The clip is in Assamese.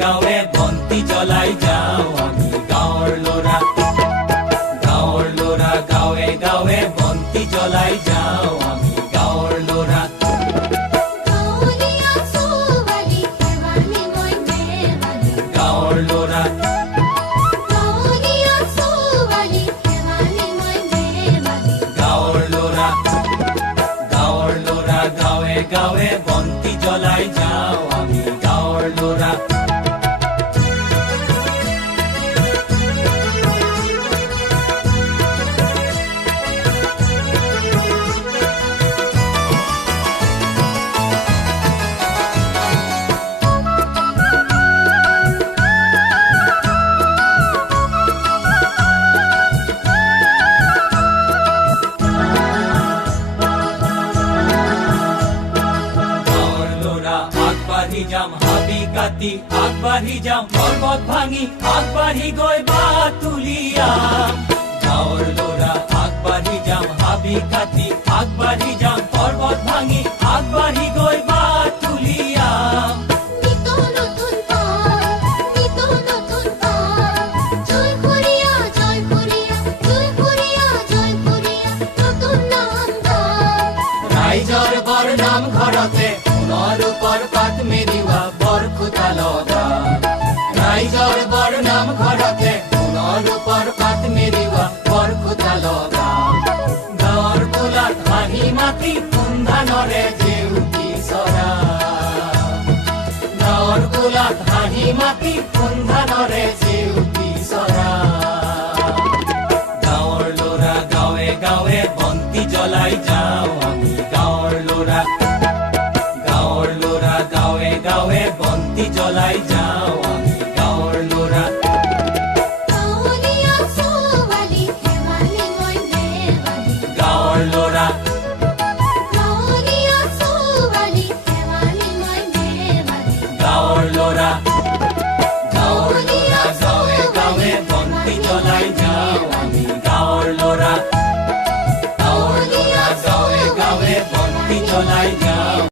গাঁৱে বন্তি জ্বলাই যাওঁ আমি গাঁৱৰ ল'ৰা গাঁৱে গাঁৱে বন্তি জ্বলাই যাওঁ আমি গাঁৱৰ ল'ৰা গাঁৱৰ ল'ৰা গাঁৱৰ ল'ৰা গাঁৱে গাঁৱে বন্তি জ্বলাই যাওঁ আমি গাঁৱৰ ল'ৰা আগবাঢ়ি যাম হাবি কাটি আগবাঢ়ি যাম পৰ্বত ভাঙি আগবাঢ়ি গৈ বাতুলিয়াম গাঁৱৰ ল'ৰা আগবাঢ়ি যাম হাবি কাটি আগবাঢ়ি যাম পৰ্বত ভাঙি আগবাঢ়ি গৈ বাতুলিয়াম ৰাইজৰ বৰ নাম ঘৰতে ৰূপৰ পাত মেলিওৱা বৰখুটা লগা ৰাইজৰ বৰ নাম ঘৰতে ৰূপৰ পাত মেলিওৱা বৰখুটা লগা গাঁৱৰ কোলাত হাঁহি মাতি সন্ধানৰে জেউতি চৰা গাঁৱৰ কোলাত হাঁহি মাতি সন্ধানৰে জেউতি চৰা গাঁৱৰ ল'ৰা গাঁৱে গাঁৱে বন্তি জ্বলাই যাওঁ আমি গাঁৱৰ ল'ৰা গাঁৱে গাঁৱে বন্তি জ্বলাই যাওঁ আমি